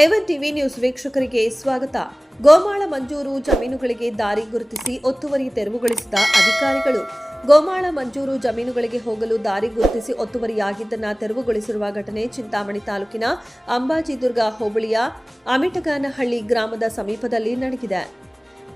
A one TV news ವೀಕ್ಷಕರಿಗೆ ಸ್ವಾಗತ. ಗೋಮಾಳ ಮಂಜೂರು ಜಮೀನುಗಳಿಗೆ ದಾರಿ ಗುರುತಿಸಿ ಒತ್ತುವರಿ ತೆರವುಗೊಳಿಸಿದ ಅಧಿಕಾರಿಗಳು. ಗೋಮಾಳ ಮಂಜೂರು ಜಮೀನುಗಳಿಗೆ ಹೋಗಲು ದಾರಿ ಗುರುತಿಸಿ ಒತ್ತುವರಿಯಾಗಿದ್ದನ್ನು ತೆರವುಗೊಳಿಸಿರುವ ಘಟನೆ ಚಿಂತಾಮಣಿ ತಾಲೂಕಿನ ಅಂಬಾಜಿದುರ್ಗ ಹೋಬಳಿಯ ಅಮಿಟಗಾನಹಳ್ಳಿ ಗ್ರಾಮದ ಸಮೀಪದಲ್ಲಿ ನಡೆದಿದೆ.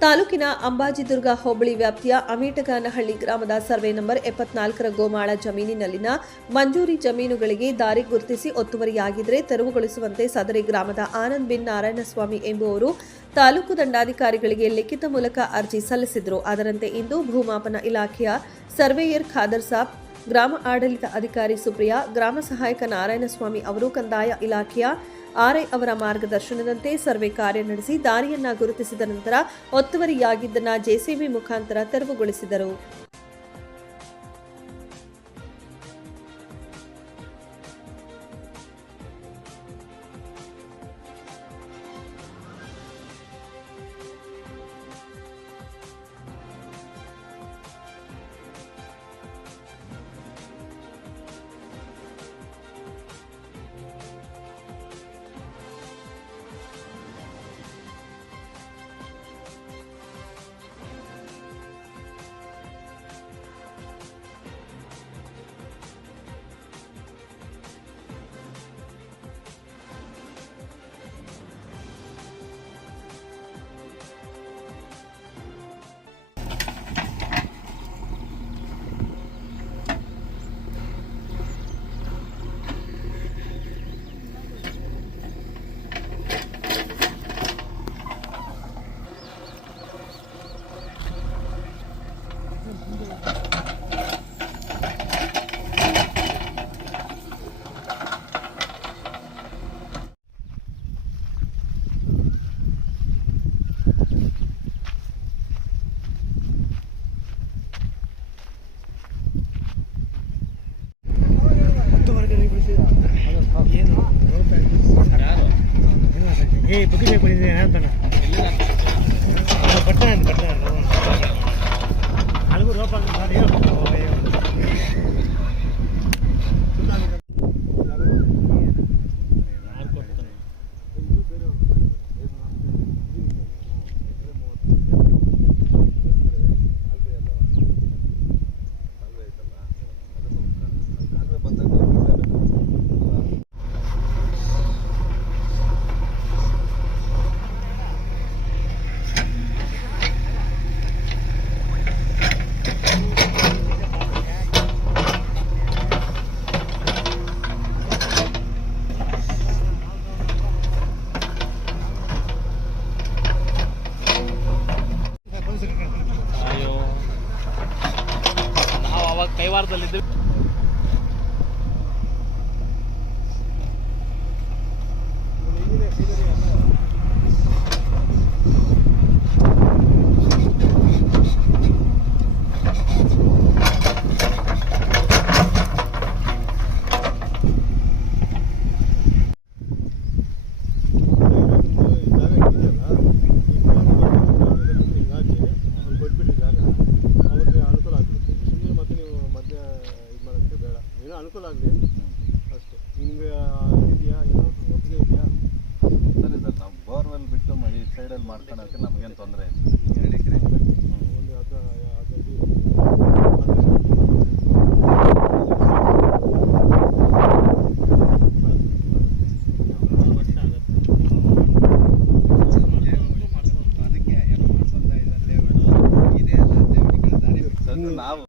ತಾಲೂಕಿನ ಅಂಬಾಜಿದುರ್ಗ ಹೋಬಳಿ ವ್ಯಾಪ್ತಿಯ ಅಮೀಟಗಾನಹಳ್ಳಿ ಗ್ರಾಮದ ಸರ್ವೆ ನಂಬರ್ ಎಪ್ಪತ್ನಾಲ್ಕರ ಗೋಮಾಳ ಜಮೀನಿನಲ್ಲಿನ ಮಂಜೂರಿ ಜಮೀನುಗಳಿಗೆ ದಾರಿ ಗುರುತಿಸಿ ಒತ್ತುವರಿಯಾಗಿದ್ದರೆ ತೆರವುಗೊಳಿಸುವಂತೆ ಸದರಿ ಗ್ರಾಮದ ಆನಂದ್ ಬಿನ್ ನಾರಾಯಣಸ್ವಾಮಿ ಎಂಬುವರು ತಾಲೂಕು ದಂಡಾಧಿಕಾರಿಗಳಿಗೆ ಲಿಖಿತ ಮೂಲಕ ಅರ್ಜಿ ಸಲ್ಲಿಸಿದರು. ಅದರಂತೆ ಇಂದು ಭೂಮಾಪನ ಇಲಾಖೆಯ ಸರ್ವೇಯರ್ ಖಾದರ್ ಸಾಬ್ ಗ್ರಾಮ ಆಡಳಿತ ಅಧಿಕಾರಿ ಸುಪ್ರಿಯಾ, ಗ್ರಾಮ ಸಹಾಯಕ ನಾರಾಯಣಸ್ವಾಮಿ ಅವರು ಕಂದಾಯ ಇಲಾಖೆಯ ಆರ್ಐ ಅವರ ಮಾರ್ಗದರ್ಶನದಂತೆ ಸರ್ವೆ ಕಾರ್ಯ ನಡೆಸಿ ದಾರಿಯನ್ನ ಗುರುತಿಸಿದ ನಂತರ ಒತ್ತುವರಿಯಾಗಿದ್ದನ್ನ ಜೆಸಿಬಿ ಮುಖಾಂತರ ತೆರವುಗೊಳಿಸಿದರು. ஏய் புக்கு பண்ணி என்ன பண்ண பட்டா பட்டா அழுகு ரோப்பாங்க ನಾವು ಮಾಡ್ಕೊಳಕ್ಕೆ ನಮಗೇನು ತೊಂದರೆ ಇಲ್ಲ. ನಾವು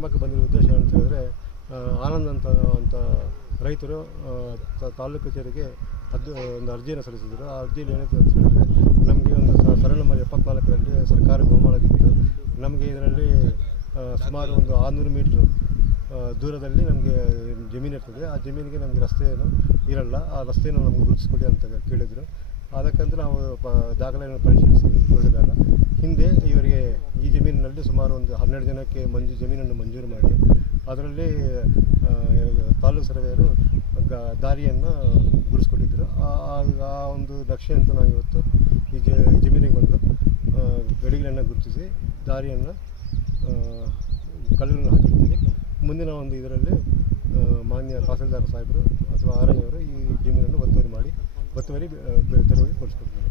ಗ್ರಾಮಕ್ಕೆ ಬಂದಿರೋ ಉದ್ದೇಶ ಅಂತ ಹೇಳಿದ್ರೆ ಆನಂದ್ ಅಂತ ಅಂತ ರೈತರು ತಾಲೂಕು ಕಚೇರಿಗೆ ಅದು ಒಂದು ಅರ್ಜಿಯನ್ನು ಸಲ್ಲಿಸಿದರು. ಆ ಅರ್ಜಿಯಲ್ಲಿ ಏನಿದೆ ಅಂತ ಹೇಳಿದ್ರೆ, ನಮಗೆ ಒಂದು ಸರಳ ನಂಬರ್ ಎಪ್ಪತ್ನಾಲ್ಕರಲ್ಲಿ ಸರ್ಕಾರ ಗೋಮಾಳಾಗಿತ್ತು ನಮಗೆ ಇದರಲ್ಲಿ ಸುಮಾರು ಒಂದು ಆರುನೂರು ಮೀಟ್ರ್ ದೂರದಲ್ಲಿ ನಮಗೆ ಜಮೀನು ಇರ್ತದೆ. ಆ ಜಮೀನಿಗೆ ನಮಗೆ ರಸ್ತೆಯನ್ನು ಇರಲ್ಲ. ಆ ರಸ್ತೆಯನ್ನು ನಮಗೆ ಗುರುತಿಸ್ಕೊಡಿ ಅಂತ ಕೇಳಿದರು. ಅದಕ್ಕಂತ ನಾವು ಪ, ದಾಖಲೆಯನ್ನು ಪರಿಶೀಲಿಸಿ ನೋಡಿದಾಗ ಹಿಂದೆ ಇವರಿಗೆ ಈ ಜಮೀನಿನಲ್ಲಿ ಸುಮಾರು ಒಂದು ಹನ್ನೆರಡು ಜನಕ್ಕೆ ಮಂಜು ಜಮೀನನ್ನು ಮಂಜೂರು ಮಾಡಿ, ಅದರಲ್ಲಿ ತಾಲೂಕು ಸರ್ವೆಯರು ಗ, ದಾರಿಯನ್ನು ಗುರುಸ್ಕೊಟ್ಟಿದ್ದರು ಆ ಒಂದು ನಕ್ಷೆ ಅಂತ ನಾವು ಇವತ್ತು ಈ ಜ ಜಮೀನಿಗೆ ಬಂದು ಗಡಿಗಳನ್ನು ಗುರುತಿಸಿ, ದಾರಿಯನ್ನು ಕಲ್ಲುಗಳನ್ನು ಹಾಕಿದ್ದೀವಿ. ಮುಂದಿನ ಒಂದು ಇದರಲ್ಲಿ ಮಾನ್ಯ ತಹಸೀಲ್ದಾರ್ ಸಾಹೇಬರು ಅಥವಾ ಆರ್ ಐ ಅವರು ಈ ಜಮೀನನ್ನು ಒತ್ತುವರಿ ಮಾಡಿ, ಒತ್ತುವರಿ ತೆರವುಗೊಳಿಸ್ಕೊಡ್ತಾರೆ.